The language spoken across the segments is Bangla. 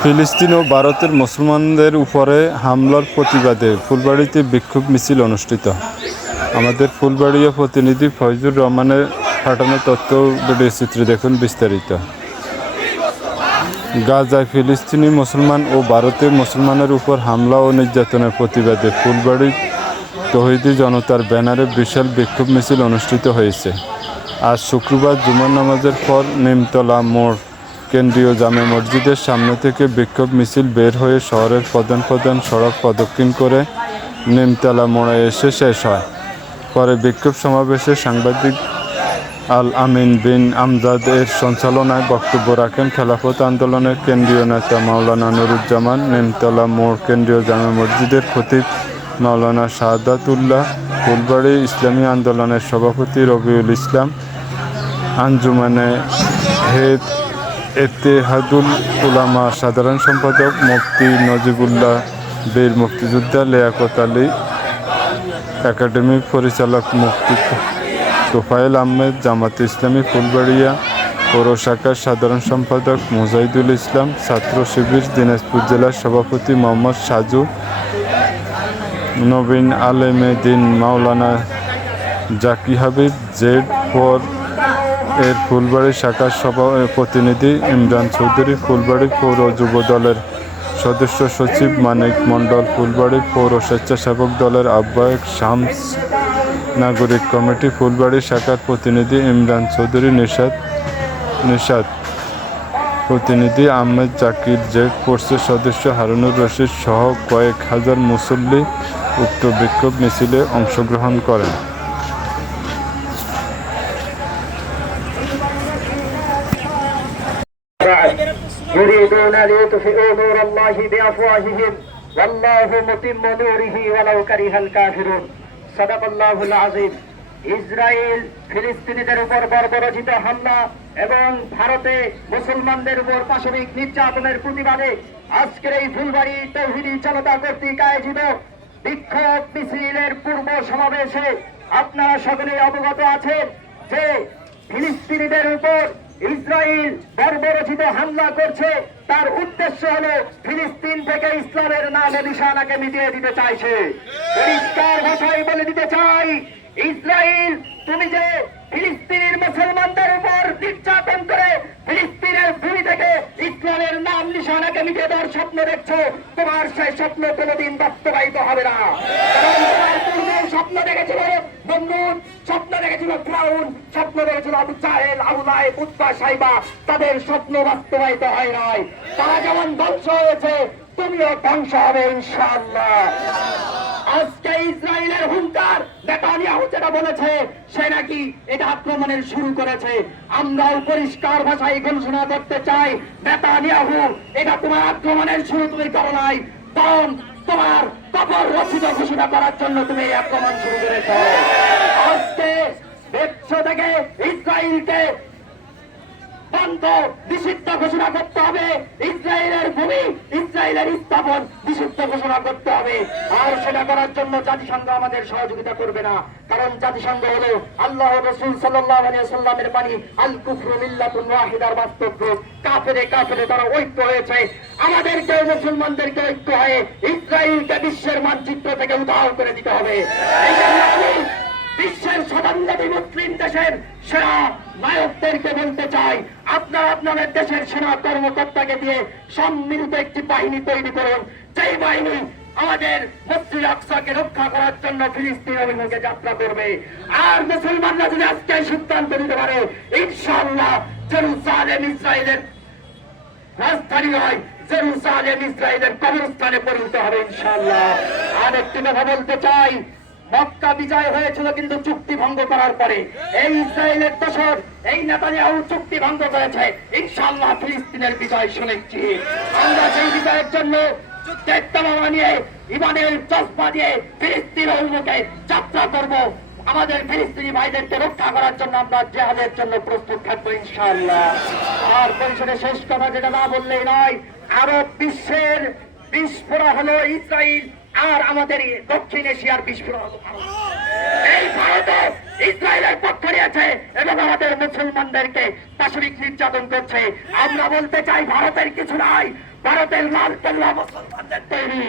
ফিলিস্তিন ও ভারতের মুসলমানদের উপরে হামলার প্রতিবাদে ফুলবাড়িতে বিক্ষোভ মিছিল অনুষ্ঠিত। আমাদের ফুলবাড়িয়া প্রতিনিধি ফয়জুর রহমানের পাঠানো তথ্য ভিডিও চিত্রে দেখুন বিস্তারিত। গাজায় ফিলিস্তিনি মুসলমান ও ভারতের মুসলমানের উপর হামলা ও নির্যাতনের প্রতিবাদে ফুলবাড়ি তহিদি জনতার ব্যানারে বিশাল বিক্ষোভ মিছিল অনুষ্ঠিত হয়েছে। আজ শুক্রবার জুমার নামাজের পর নিমতলা মোড়, কেন্দ্রীয় জামে মসজিদের সামনে থেকে বিক্ষোভ মিছিল বের হয়ে শহরের প্রধান প্রধান সড়ক প্রদক্ষিণ করে নিমতলা মোড়ে এসে শেষ হয়। পরে বিক্ষোভ সমাবেশে সাংবাদিক আল আমিন বিন আমজাদ এর সঞ্চালনায় বক্তব্য রাখেন খেলাফত আন্দোলনের কেন্দ্রীয় নেতা মাওলানা নুরুজ্জামান। নিমতলা মোড়, কেন্দ্রীয় জামে মসজিদের খতিব মাওলানা শাহাদাতুল্লাহ ফুলবাড়ি ইসলামী আন্দোলনের সভাপতি রবিউল ইসলাম আঞ্জুমানে হেদ এতেহাদুল উলামা সাধারণ সম্পাদক মুফতি নজিবুল্লাহ বীর মুক্তিযোদ্ধা লিয়াকত আলী একাডেমিক পরিচালক মুফতি তোফায়েল আহমেদ জামাত ইসলামী ফুলবাড়িয়া পৌর শাখার সাধারণ সম্পাদক মুজাহিদুল ইসলাম ছাত্র শিবির দিনাজপুর জেলার সভাপতি মোহাম্মদ সাজু নবীন আলেমে দিন মাওলানা জাকি হাবিব, জেড ফোর এর ফুলবাড়ি শাখার সভা প্রতিনিধি ইমরান চৌধুরী, ফুলবাড়ি পৌর যুব দলের সদস্য সচিব মানিক মণ্ডল, ফুলবাড়ি পৌর স্বেচ্ছাসেবক দলের আহ্বায়ক শামস নাগরিক কমিটি, ফুলবাড়ি শাখার প্রতিনিধি ইমরান চৌধুরী নিষাদ নিষাদ। প্রতিনিধি আহমেদ জাকির জেড ফোর্সের সদস্য হারুনুর রশিদ সহ কয়েক হাজার মুসল্লি উক্ত বিক্ষোভ মিছিলে অংশগ্রহণ করেন بعد يريدون ليطفئوا نور الله بأفواههم والله متم نوره ولو كره الكافرون صدق الله العظيم ইসরায়েল ফিলিস্তিনিদের উপর বর্বরচিত হামলা এবং ভারতে মুসলমানদের উপর পাশবিক নির্যাতনের প্রতিবাদে আজকের এই ফুলবাড়ি তৌহিদি জনতা কর্তৃক আয়োজিত বিক্ষোভ মিছিলের পূর্ব সমাবেশে আপনারা সকলেই অবগত আছেন যে ফিলিস্তিনিদের উপর ইসরায়েল বর্বরচিত হামলা করছে। তার উদ্দেশ্য হলো ফিলিস্তিন থেকে ইসলামের নাম নিশানাকে মিটিয়ে দিতে চাইছে। পরিষ্কার ভাষায় বলে দিতে চাই ইসরায়েল তুমি যে ফিলিস্তিনের মুসলমানদের উপর নির্যাতন করে ফিলিস্তিনের ভূমি থেকে ইসলামের নাম নিশানাকে মিটিয়ে দেওয়ার স্বপ্ন দেখছ, তোমার সেই স্বপ্ন কোনোদিন বাস্তবায়িত হবে না। স্বপ্ন দেখেছিল বন্ধুন স্বপ্ন দেখেছিল ফ্রাউন, স্বপ্ন দেখেছিল আবু চাহেল উৎপা সাইবা। তাদের স্বপ্ন বাস্তবায়িত হয় নাই। তারা যেমন ধ্বংস হয়েছে, তুমিও ধ্বংস হবে আজকে হুঙ্কার নেতানিয়াহু যেটা বলেছে, সে নাকি এটা আক্রমণের শুরু করেছে। আমরাও পরিষ্কার ভাষায় ঘোষণা করতে চাই, নেতানিয়াহু এটা তোমার আক্রমণের শুরু, তুমি করো নাই। বরং তোমার কবর রচিত ঘোষণা করার জন্য তুমি এই আক্রমণ শুরু করেছ। আজকে বিশ্ব থেকে ইসরায়েলকে বন্ধ নিষিদ্ধ ঘোষণা করতে হবে। ইসরায়েলের ভূমি, ইসরায়েলের স্থাপন নিষিদ্ধ ঘোষণা করতে হবে। আর সেটা করার জন্য জাতিসংঘ আমাদের সহযোগিতা করবে না। কারণ জাতিসংঘ হলো আল্লাহ রসুল সাল্লামের বাণী আল কুফরু ওয়াহিদার বাস্তব কাফেরে কাফেরে তারা ঐক্য হয়েছে। আমাদেরকে মুসলমানদেরকে ঐক্য হয়ে ইসরায়েলকে বিশ্বের মানচিত্র থেকে উদাহরণ করে দিতে হবে। বিশ্বের শতাব্দী মুসলিম দেশের সেনা নায়কদেরকে বলতে চাই, আপনারা আপনাদের দেশের সেনা কর্মকর্তাকে দিয়ে সম্মিলিত একটি বাহিনী তৈরি করুন। যেই বাহিনী আমাদের মসজিদ আকসাকে রক্ষা করার জন্য ফিলিস্তিন অভিমুখে যাত্রা করবে। আর মুসলমানরা যদি আজকে সিদ্ধান্ত নিতে পারে, ইনশাআল্লাহ জেরুসালেম ইসরায়েলের রাজধানী হয়। জেরুসালেম ইসরায়েলের কবরস্থানে পরিণত হবে ইনশাল্লাহ আর একটি কথা বলতে চাই মক্কা বিজয় হয়েছিল কিন্তু চুক্তি ভঙ্গ করার পরে। এই ইসরায়েলের দোষর, এই নেতানিয়াহু চুক্তি ভঙ্গ করেছে। ইনশাআল্লাহ ফিলিস্তিনের বিজয় সুনিশ্চিত আমরা সেই বিজয়ের জন্য আমাদের ভাইদেরকে রক্ষা করার জন্য আমরা জন্য প্রস্তুত আর শেষ কথা যেটা না বললেই নয় বিশ্বের বিস্ফোরণ হলো ইসরায়েল আর আমাদের দক্ষিণ এশিয়ার বিস্ফোরণ। এই ভারতে ইসরায়েলের পক্ষ নিয়েছে এবং আমাদের মুসলমানদেরকে পাশবিক নির্যাতন করছে আমরা বলতে চাই ভারতের কিছু নাই, ভারতের লাল কেল্লা মুসলমানদের তৈরি,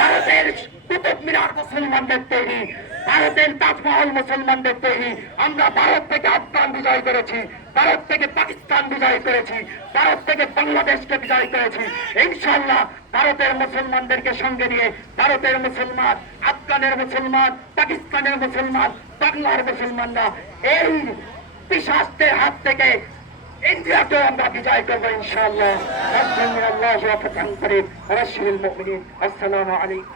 ভারতের কুতুব মিনার মুসলমানদের তৈরি, ভারতের তাজমহল মুসলমানদের তৈরি আমরা ভারত থেকে আফগান বিজয় করেছি ভারত থেকে পাকিস্তান বিজয় করেছি ভারত থেকে বাংলাদেশকে বিজয় করেছি ইনশাল্লাহ ভারতের মুসলমানদেরকে সঙ্গে নিয়ে ভারতের মুসলমান, আফগানের মুসলমান, পাকিস্তানের মুসলমান, বাংলার মুসলমানরা এই পিসাসদের হাত থেকে ইন্ডিয়াকেও আমরা বিজয় করব মুমিনিন। আসসালামু আলাইকুম।